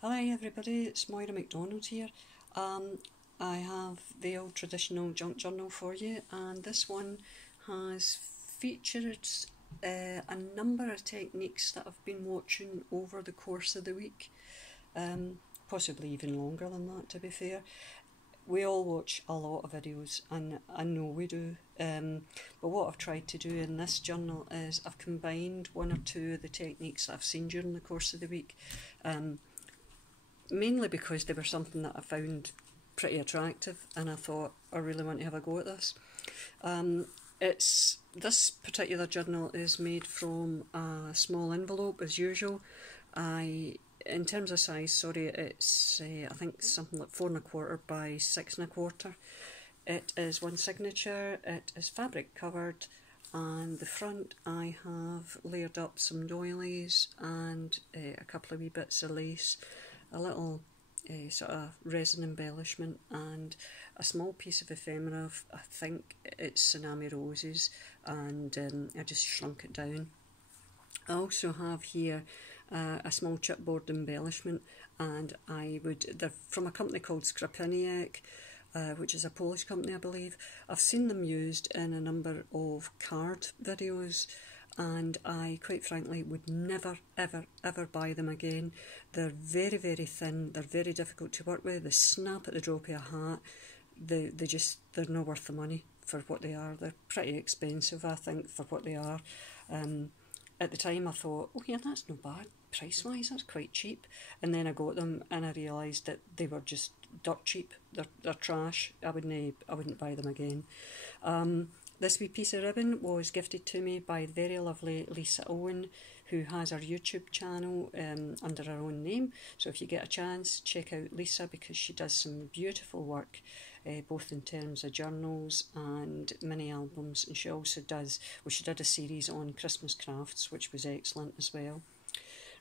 Hi everybody, it's Moira McDonald here. I have the old traditional junk journal for you, and this one has featured a number of techniques that I've been watching over the course of the week, possibly even longer than that to be fair. We all watch a lot of videos, and I know we do, but what I've tried to do in this journal is I've combined one or two of the techniques that I've seen during the course of the week, mainly because they were something that I found pretty attractive, and I thought I really want to have a go at this. This particular journal is made from a small envelope as usual. In terms of size, it's I think something like 4 1/4 by 6 1/4. It is one signature. It is fabric covered, and the front I have layered up some doilies and a couple of wee bits of lace, a little sort of resin embellishment, and a small piece of ephemera. I think it's tsunami roses, and I just shrunk it down. I also have here a small chipboard embellishment, and they're from a company called Skripiniak, which is a Polish company, I believe. I've seen them used in a number of card videos, and I quite frankly would never ever buy them again. They're very thin, they're very difficult to work with, they snap at the drop of a hat, they're not worth the money for what they are. They're pretty expensive, I think, for what they are. At the time I thought, oh yeah, that's no bad, price wise that's quite cheap, and then I got them and I realised that they were just dirt cheap. They're trash. I wouldn't buy them again. This wee piece of ribbon was gifted to me by the very lovely Lisa Owen, who has her YouTube channel under her own name. So if you get a chance, check out Lisa, because she does some beautiful work, both in terms of journals and mini albums. And she also she did a series on Christmas crafts, which was excellent as well.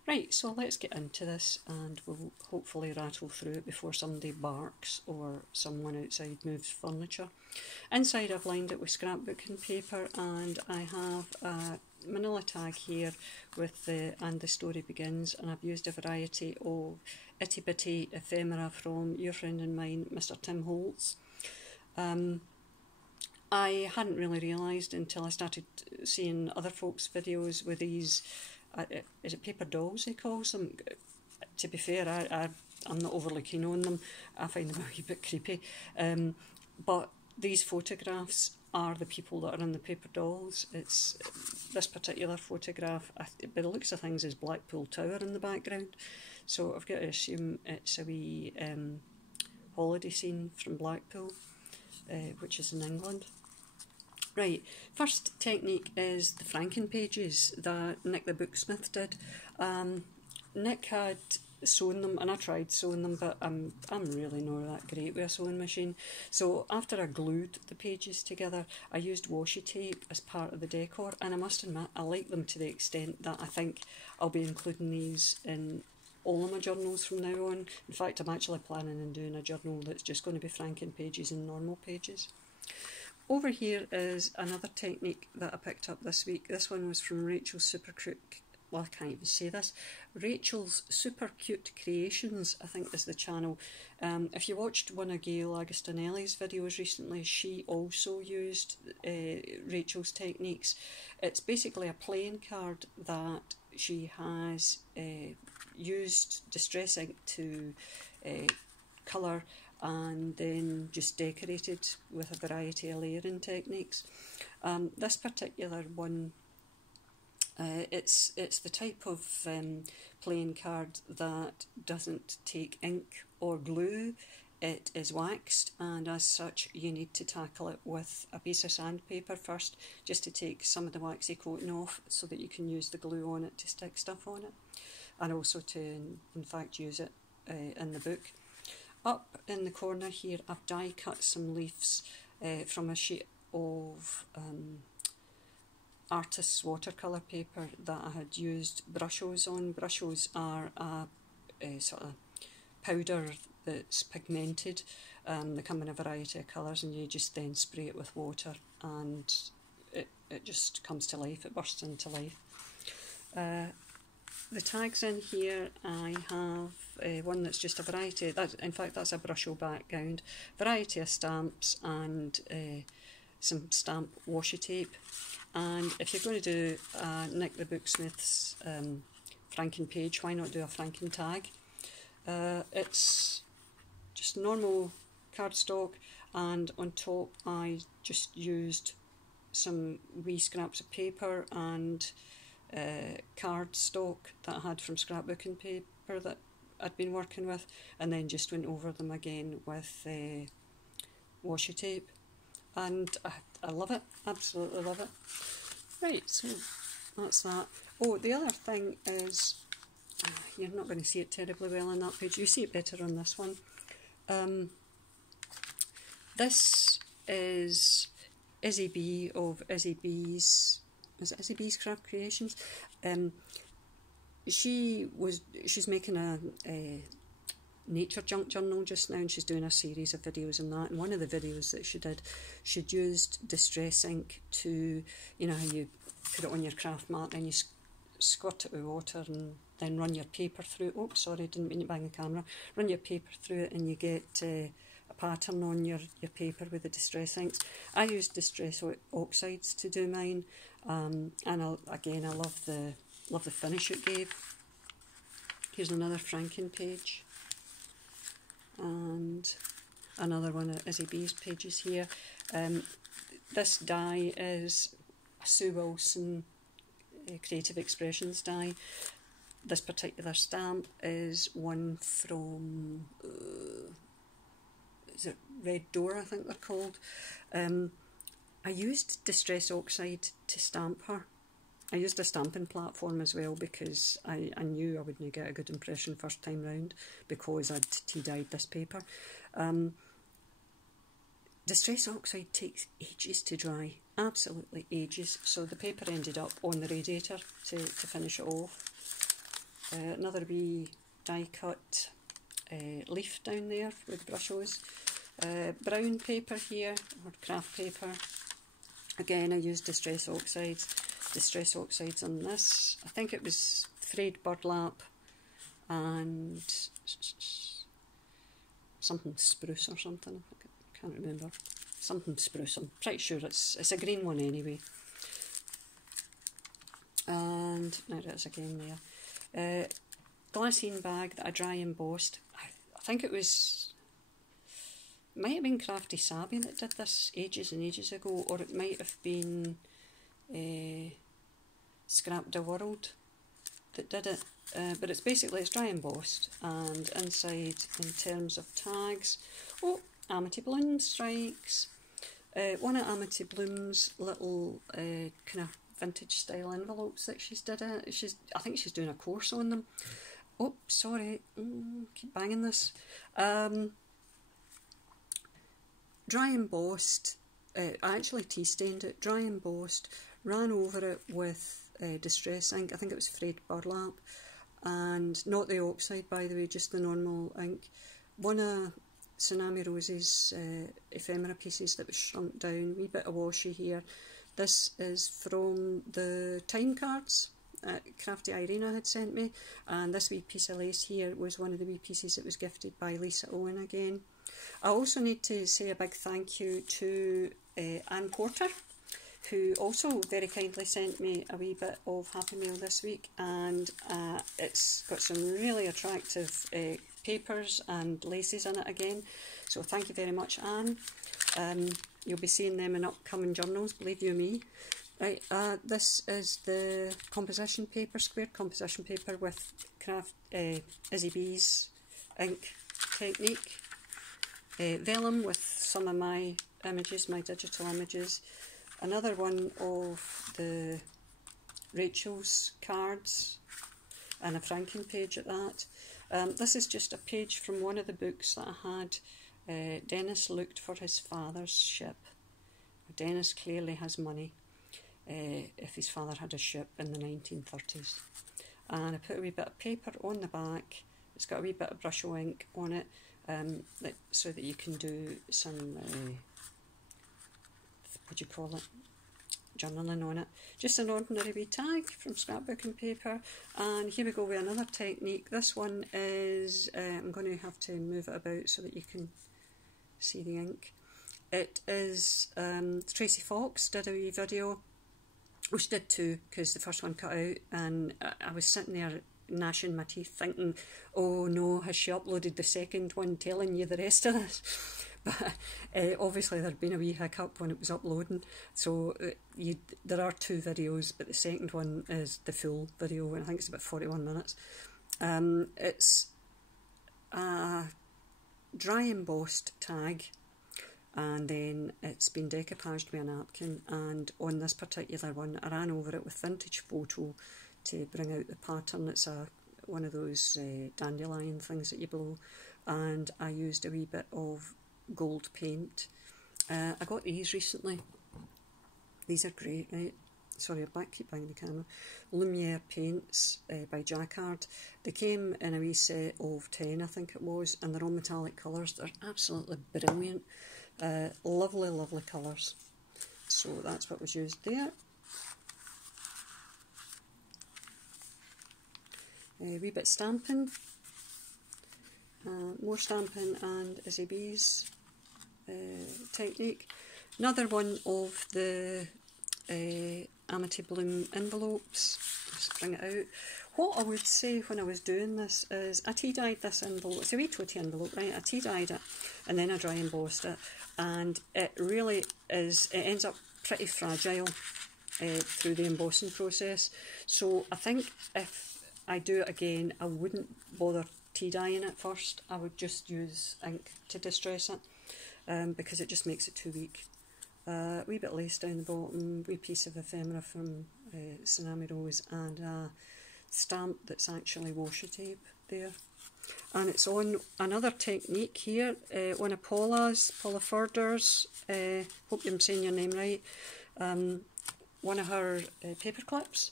Right, so let's get into this, and we'll hopefully rattle through it before somebody barks or someone outside moves furniture. Inside I've lined it with scrapbooking paper, and I have a manila tag here with "And the Story Begins," and I've used a variety of itty bitty ephemera from your friend and mine, Mr. Tim Holtz. I hadn't really realised until I started seeing other folks' videos with these, is it paper dolls he calls them? To be fair, I'm not overly keen on them. I find them a wee bit creepy. But these photographs are the people that are in the paper dolls. It's this particular photograph, by the looks of things, is Blackpool Tower in the background. So I've got to assume it's a wee holiday scene from Blackpool, which is in England. Right, first technique is the franking pages that Nik the Booksmith did. Nik had sewn them, and I tried sewing them, but I'm really not that great with a sewing machine. So after I glued the pages together, I used washi tape as part of the decor, and I must admit I like them to the extent that I think I'll be including these in all of my journals from now on. In fact, I'm actually planning on doing a journal that's just going to be franking pages and normal pages. Over here is another technique that I picked up this week. This one was from Rachel's Super Cute, well, I can't even say this, Rachel's Super Cute Creations, I think is the channel. If you watched one of Gail Agostinelli's videos recently, she also used Rachel's techniques. It's basically a playing card that she has used distress ink to colour, and then just decorated with a variety of layering techniques. This particular one, it's the type of playing card that doesn't take ink or glue. It is waxed, and as such you need to tackle it with a piece of sandpaper first, just to take some of the waxy coating off, so that you can use the glue on it to stick stuff on it, and also to in fact use it in the book. Up in the corner here, I've die cut some leaves from a sheet of artist's watercolour paper that I had used brushos on. Brushos are a sort of powder that's pigmented. They come in a variety of colours, and you just then spray it with water, and it just comes to life, it bursts into life. The tags in here, I have one that's just a variety. In fact, that's a Brussels background, variety of stamps and some stamp washi tape. And if you're going to do Nik the Booksmith's franking page, why not do a franking tag? It's just normal cardstock, and on top I just used some wee scraps of paper and cardstock that I had from scrapbooking paper that I'd been working with, and then just went over them again with washi tape, and I love it, absolutely love it. Right, so that's that. Oh, the other thing is, you're not going to see it terribly well on that page, you see it better on this one. This is Izzy B of Izzy B's, is it Izzy B's Craft Creations? She's making a nature junk journal just now, and she's doing a series of videos on that. And one of the videos that she did, she'd used distress ink to, you know how you put it on your craft mat, then you squirt it with water and then run your paper through it. Oh, sorry, didn't mean to bang the camera. Run your paper through it and you get a pattern on your paper with the distress inks. I used distress oxides to do mine, and again I love the finish it gave. Here's another franking page, and another one of Izzy B's pages here. This die is a Sue Wilson Creative Expressions die. This particular stamp is one from is it Red Door, I think they're called. I used distress oxide to stamp her. I used a stamping platform as well because I knew I wouldn't get a good impression first time round because I'd tea-dyed this paper. Distress oxide takes ages to dry, absolutely ages, so the paper ended up on the radiator to finish it off. Another wee die cut leaf down there with brushes. Brown paper here, or craft paper. Again, I used distress oxides. Distress oxides on this. I think it was frayed burlap and something spruce or something. I can't remember. Something spruce. I'm pretty sure it's a green one anyway. And there it is again there. Glassine bag that I dry embossed. I think it might have been Crafty Sabby that did this ages and ages ago, or it might have been Scrap the World that did it. But it's dry embossed, and inside in terms of tags, oh, Amity Bloom strikes. One of Amity Bloom's little kind of vintage style envelopes that she's did it. I think she's doing a course on them. Oh, sorry, keep banging this. Dry embossed, I actually tea stained it, dry embossed, ran over it with distress ink. I think it was frayed burlap, and not the oxide by the way, just the normal ink. One of Tsunami Rose's ephemera pieces that was shrunk down, wee bit of washi here. This is from the time cards Crafty Irina had sent me, and this wee piece of lace here was one of the wee pieces that was gifted by Lisa Owen again. I also need to say a big thank you to Anne Porter, who also very kindly sent me a wee bit of Happy Mail this week, and it's got some really attractive papers and laces in it again, so thank you very much, Anne. You'll be seeing them in upcoming journals, believe you me. Right, this is the composition paper, square composition paper with Izzy B's ink technique. Vellum with some of my images, my digital images. Another one of the Rachel's cards, and a franking page at that. This is just a page from one of the books that I had. Dennis looked for his father's ship. Dennis clearly has money if his father had a ship in the 1930s. And I put a wee bit of paper on the back. It's got a wee bit of Brussels ink on it, so that you can do some, what do you call it? journaling on it. Just an ordinary wee tag from scrapbooking paper. And here we go with another technique. This one is, I'm going to have to move it about so that you can see the ink. It is Tracie Fox did a wee video. Well, she did two, because the first one cut out, and I was sitting there gnashing my teeth thinking, oh no, has she uploaded the second one telling you the rest of this? But obviously there'd been a wee hiccup when it was uploading, so there are two videos, but the second one is the full video, and I think it's about 41 minutes. It's a dry embossed tag, and then it's been decoupaged with a napkin, and on this particular one I ran over it with vintage photo to bring out the pattern. It's one of those dandelion things that you blow, and I used a wee bit of gold paint. I got these recently. These are great, right? Sorry, I keep banging the camera. Lumiere paints by Jacquard. They came in a wee set of 10, I think it was, and they're all metallic colours. They're absolutely brilliant. Lovely, lovely colours. So that's what was used there. A wee bit stamping, more stamping, and Izzy B's technique. Another one of the Amity Bloom envelopes. Just bring it out. What I would say when I was doing this is I tea dyed this envelope. It's a wee toty envelope, right? I tea dyed it and then I dry embossed it, and it really is, it ends up pretty fragile through the embossing process. So I think if I do it again, I wouldn't bother tea dyeing it first. I would just use ink to distress it, because it just makes it too weak. A wee bit lace down the bottom, wee piece of ephemera from Tsunami Rose, and a stamp that's actually washi tape there. And it's on another technique here, one of Paula Foerder's, hope I'm saying your name right, one of her paper clips.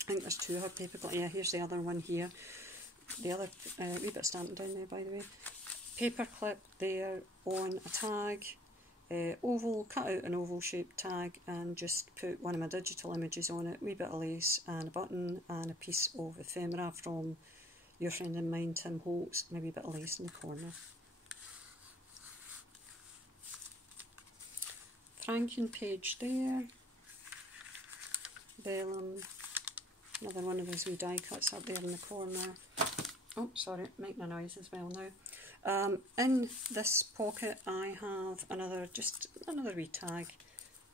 I think there's two of her paper clips. Yeah, here's the other one here. The other, wee bit of stamping down there, by the way. Paper clip there on a tag, oval, cut out an oval shaped tag, and just put one of my digital images on it, wee bit of lace and a button and a piece of ephemera from your friend and mine, Tim Holtz, and a wee bit of lace in the corner. Franken page there. Vellum. Another one of those wee die cuts up there in the corner. Oh, sorry, making a noise as well now. In this pocket I have just another wee tag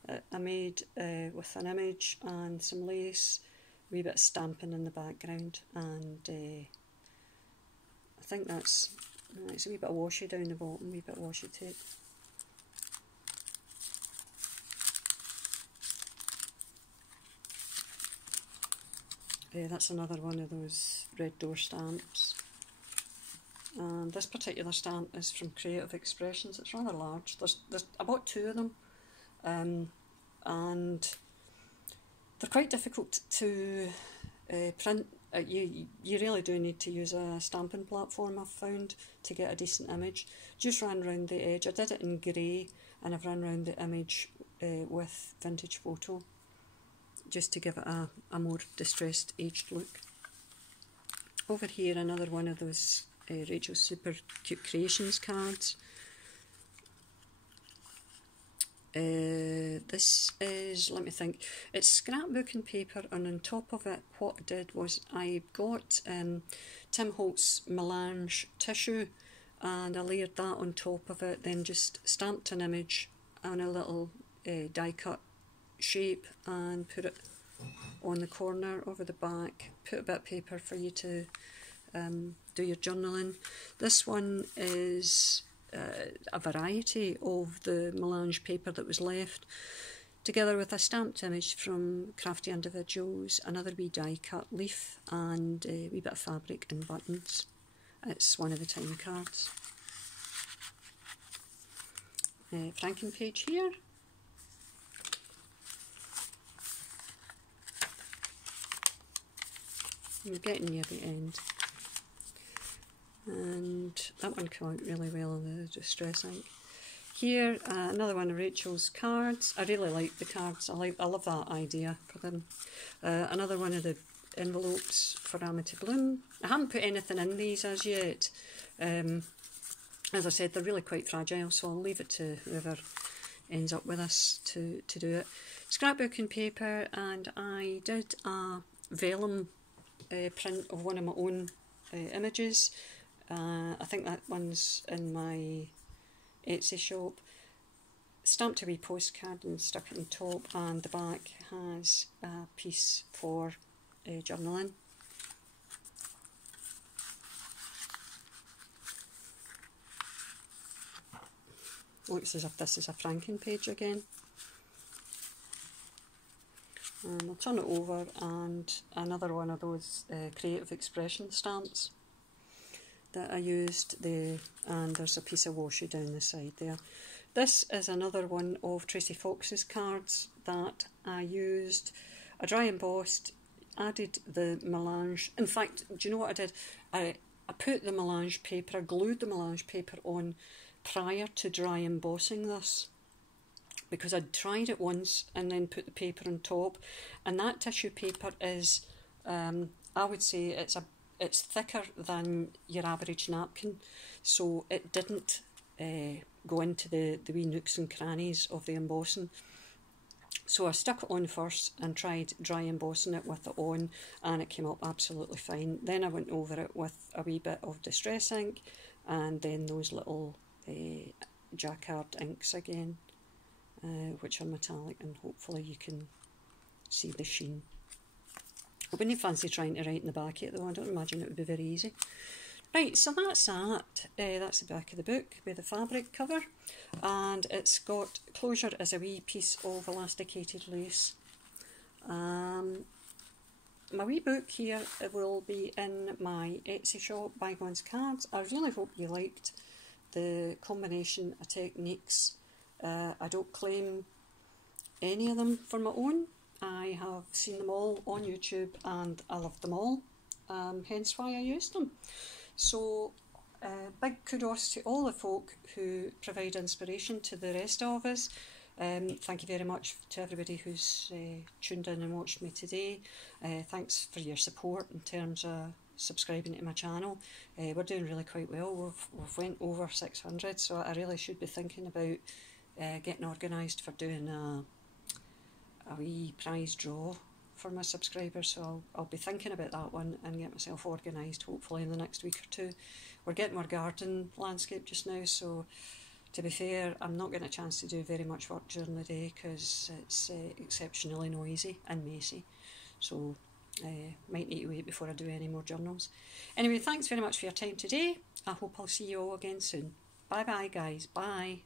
I made with an image and some lace, a wee bit of stamping in the background, and I think that's a wee bit of washi down the bottom, a wee bit of washi tape. That's another one of those red door stamps. And this particular stamp is from Creative Expressions. It's rather large. I bought two of them, and they're quite difficult to print. You really do need to use a stamping platform, I've found, to get a decent image. Just ran round the edge. I did it in grey, and I've run round the image with vintage photo, just to give it a more distressed, aged look. Over here, another one of those Rachel's Super Cute Creations cards. This is, let me think, it's scrapbooking paper, and on top of it what I did was I got Tim Holtz melange tissue, and I layered that on top of it, then just stamped an image on a little die cut shape and put it on the corner over the back, put a bit of paper for you to do your journaling. This one is a variety of the melange paper that was left, together with a stamped image from Crafty Individuals, another wee die cut leaf, and a wee bit of fabric and buttons. It's one of the tiny cards. Franken page here. We're getting near the end. And that one came out really well on the distress ink. Here, another one of Rachel's cards. I really like the cards. I love that idea for them. Another one of the envelopes for Amity Bloom. I haven't put anything in these as yet. As I said, they're really quite fragile, so I'll leave it to whoever ends up with us to do it. Scrapbooking paper, and I did a vellum print of one of my own images. I think that one's in my Etsy shop. Stamped a wee postcard and stuck it on top, and the back has a piece for journaling. Looks as if this is a franking page again. And I'll turn it over, and another one of those creative expression stamps that I used there, and there's a piece of washi down the side there. This is another one of Tracie Fox's cards that I used. I dry embossed, added the melange. In fact, do you know what I did? I put the melange paper, I glued the melange paper on prior to dry embossing this, because I'd tried it once and then put the paper on top, and that tissue paper is, I would say it's thicker than your average napkin, so it didn't go into the wee nooks and crannies of the embossing. So I stuck it on first and tried dry embossing it with it on, and it came up absolutely fine. Then I went over it with a wee bit of distress ink, and then those little jacquard inks again, which are metallic, and hopefully you can see the sheen. I wouldn't fancy trying to write in the back of it though. I don't imagine it would be very easy. Right, so that's that. That's the back of the book with the fabric cover, and it's got closure as a wee piece of elasticated lace. My wee book here will be in my Etsy shop, Bygones Cards. I really hope you liked the combination of techniques. I don't claim any of them for my own. I have seen them all on YouTube and I love them all, hence why I used them. So big kudos to all the folk who provide inspiration to the rest of us. Thank you very much to everybody who's tuned in and watched me today. Thanks for your support in terms of subscribing to my channel. We're doing really quite well. We've went over 600, so I really should be thinking about getting organised for doing a wee prize draw for my subscribers, so I'll be thinking about that one and get myself organised hopefully in the next week or two. We're getting our garden landscape just now, so to be fair, I'm not getting a chance to do very much work during the day because it's exceptionally noisy and messy, so might need to wait before I do any more journals. Anyway, thanks very much for your time today. I hope I'll see you all again soon. Bye bye guys, bye.